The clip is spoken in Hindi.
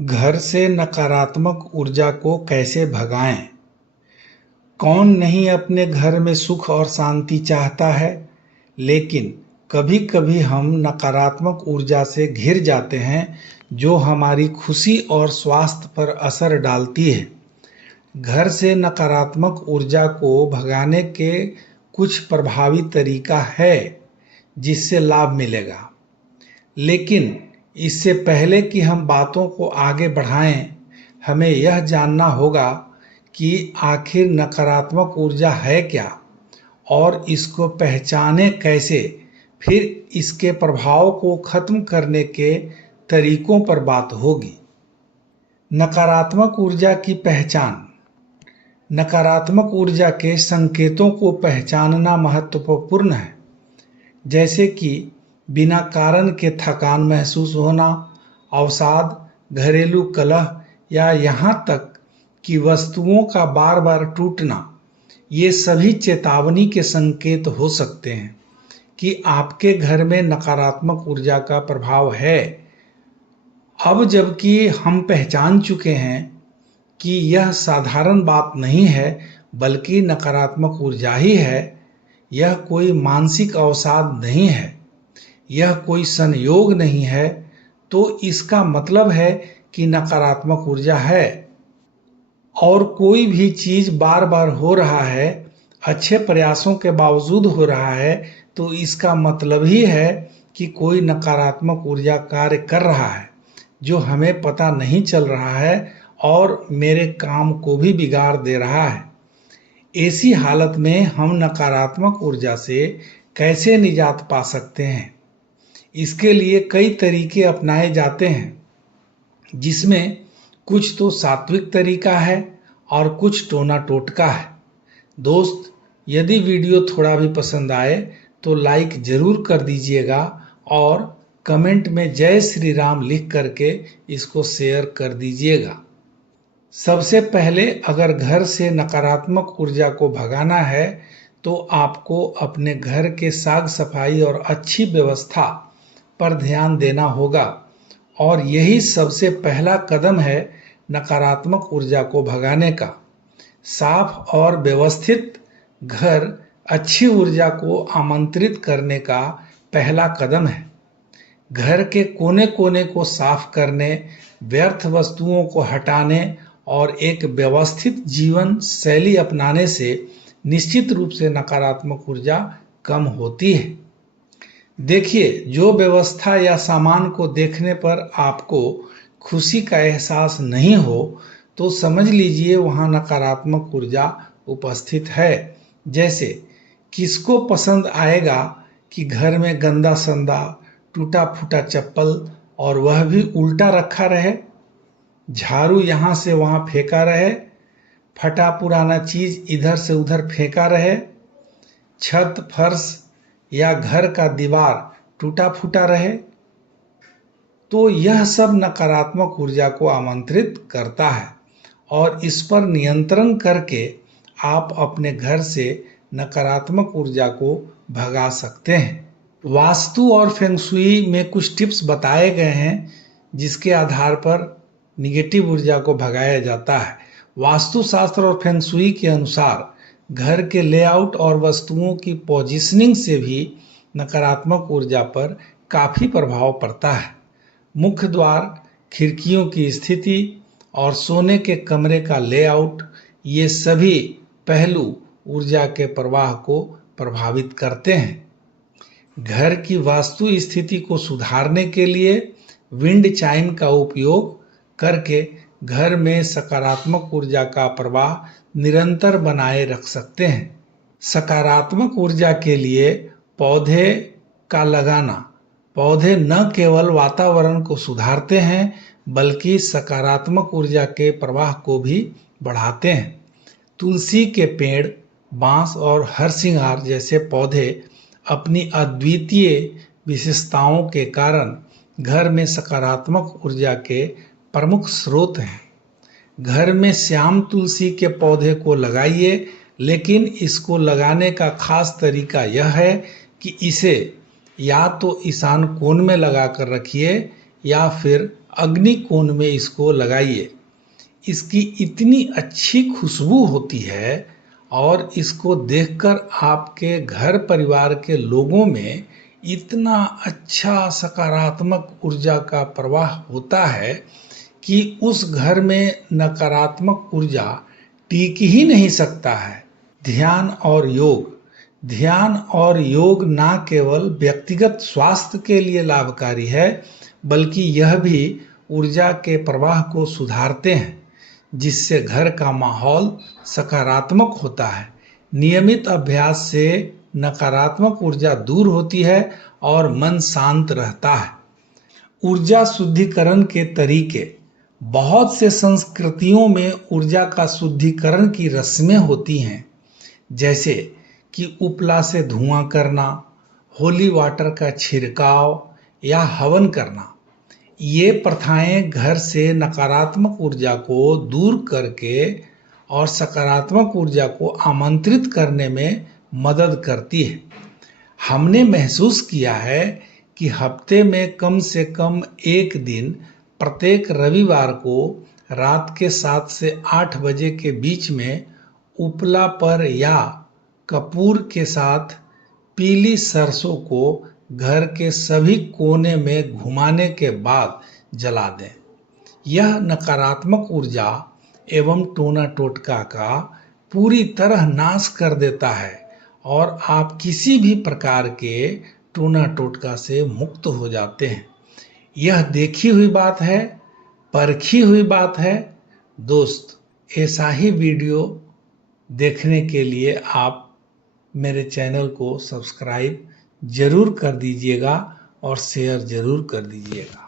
घर से नकारात्मक ऊर्जा को कैसे भगाएं? कौन नहीं अपने घर में सुख और शांति चाहता है, लेकिन कभी-कभी हम नकारात्मक ऊर्जा से घिर जाते हैं जो हमारी खुशी और स्वास्थ्य पर असर डालती है। घर से नकारात्मक ऊर्जा को भगाने के कुछ प्रभावी तरीका है जिससे लाभ मिलेगा। लेकिन इससे पहले कि हम बातों को आगे बढ़ाएं, हमें यह जानना होगा कि आखिर नकारात्मक ऊर्जा है क्या और इसको पहचानें कैसे। फिर इसके प्रभाव को खत्म करने के तरीकों पर बात होगी। नकारात्मक ऊर्जा की पहचान। नकारात्मक ऊर्जा के संकेतों को पहचानना महत्वपूर्ण है, जैसे कि बिना कारण के थकान महसूस होना, अवसाद, घरेलू कलह या यहाँ तक कि वस्तुओं का बार बार टूटना। ये सभी चेतावनी के संकेत हो सकते हैं कि आपके घर में नकारात्मक ऊर्जा का प्रभाव है। अब जबकि हम पहचान चुके हैं कि यह साधारण बात नहीं है बल्कि नकारात्मक ऊर्जा ही है, यह कोई मानसिक अवसाद नहीं है, यह कोई संयोग नहीं है, तो इसका मतलब है कि नकारात्मक ऊर्जा है। और कोई भी चीज बार बार हो रहा है, अच्छे प्रयासों के बावजूद हो रहा है, तो इसका मतलब ही है कि कोई नकारात्मक ऊर्जा कार्य कर रहा है जो हमें पता नहीं चल रहा है और मेरे काम को भी बिगाड़ दे रहा है। ऐसी हालत में हम नकारात्मक ऊर्जा से कैसे निजात पा सकते हैं? इसके लिए कई तरीके अपनाए जाते हैं, जिसमें कुछ तो सात्विक तरीका है और कुछ टोना टोटका है। दोस्त, यदि वीडियो थोड़ा भी पसंद आए तो लाइक जरूर कर दीजिएगा और कमेंट में जय श्री राम लिख करके इसको शेयर कर दीजिएगा। सबसे पहले अगर घर से नकारात्मक ऊर्जा को भगाना है तो आपको अपने घर के साफ सफाई और अच्छी व्यवस्था पर ध्यान देना होगा, और यही सबसे पहला कदम है नकारात्मक ऊर्जा को भगाने का। साफ और व्यवस्थित घर अच्छी ऊर्जा को आमंत्रित करने का पहला कदम है। घर के कोने कोने को साफ करने, व्यर्थ वस्तुओं को हटाने और एक व्यवस्थित जीवन शैली अपनाने से निश्चित रूप से नकारात्मक ऊर्जा कम होती है। देखिए, जो व्यवस्था या सामान को देखने पर आपको खुशी का एहसास नहीं हो तो समझ लीजिए वहाँ नकारात्मक ऊर्जा उपस्थित है। जैसे, किसको पसंद आएगा कि घर में गंदा संदा, टूटा फूटा चप्पल और वह भी उल्टा रखा रहे, झाड़ू यहाँ से वहाँ फेंका रहे, फटा पुराना चीज इधर से उधर फेंका रहे, छत फर्श या घर का दीवार टूटा फूटा रहे। तो यह सब नकारात्मक ऊर्जा को आमंत्रित करता है और इस पर नियंत्रण करके आप अपने घर से नकारात्मक ऊर्जा को भगा सकते हैं। वास्तु और फेंग शुई में कुछ टिप्स बताए गए हैं जिसके आधार पर निगेटिव ऊर्जा को भगाया जाता है। वास्तु शास्त्र और फेंग शुई के अनुसार घर के लेआउट और वस्तुओं की पोजीशनिंग से भी नकारात्मक ऊर्जा पर काफी प्रभाव पड़ता है। मुख्य द्वार, खिड़कियों की स्थिति और सोने के कमरे का लेआउट, ये सभी पहलू ऊर्जा के प्रवाह को प्रभावित करते हैं। घर की वास्तु स्थिति को सुधारने के लिए विंड चाइम का उपयोग करके घर में सकारात्मक ऊर्जा का प्रवाह निरंतर बनाए रख सकते हैं। सकारात्मक ऊर्जा के लिए पौधे का लगाना। पौधे न केवल वातावरण को सुधारते हैं बल्कि सकारात्मक ऊर्जा के प्रवाह को भी बढ़ाते हैं। तुलसी के पेड़, बांस और हरसिंगार जैसे पौधे अपनी अद्वितीय विशेषताओं के कारण घर में सकारात्मक ऊर्जा के प्रमुख स्रोत हैं। घर में श्याम तुलसी के पौधे को लगाइए, लेकिन इसको लगाने का खास तरीका यह है कि इसे या तो ईशान कोण में लगा कर रखिए या फिर अग्नि कोण में इसको लगाइए। इसकी इतनी अच्छी खुशबू होती है और इसको देखकर आपके घर परिवार के लोगों में इतना अच्छा सकारात्मक ऊर्जा का प्रवाह होता है कि उस घर में नकारात्मक ऊर्जा टिक ही नहीं सकता है। ध्यान और योग न केवल व्यक्तिगत स्वास्थ्य के लिए लाभकारी है, बल्कि यह भी ऊर्जा के प्रवाह को सुधारते हैं, जिससे घर का माहौल सकारात्मक होता है। नियमित अभ्यास से नकारात्मक ऊर्जा दूर होती है और मन शांत रहता है। ऊर्जा शुद्धिकरण के तरीके। बहुत से संस्कृतियों में ऊर्जा का शुद्धिकरण की रस्में होती हैं, जैसे कि उपला से धुआं करना, होली वाटर का छिड़काव या हवन करना। ये प्रथाएं घर से नकारात्मक ऊर्जा को दूर करके और सकारात्मक ऊर्जा को आमंत्रित करने में मदद करती है। हमने महसूस किया है कि हफ्ते में कम से कम एक दिन प्रत्येक रविवार को रात के 7 से 8 बजे के बीच में उपला पर या कपूर के साथ पीली सरसों को घर के सभी कोने में घुमाने के बाद जला दें। यह नकारात्मक ऊर्जा एवं टोना टोटका का पूरी तरह नाश कर देता है और आप किसी भी प्रकार के टोना टोटका से मुक्त हो जाते हैं। यह देखी हुई बात है, परखी हुई बात है। दोस्त, ऐसा ही वीडियो देखने के लिए आप मेरे चैनल को सब्सक्राइब जरूर कर दीजिएगा और शेयर जरूर कर दीजिएगा।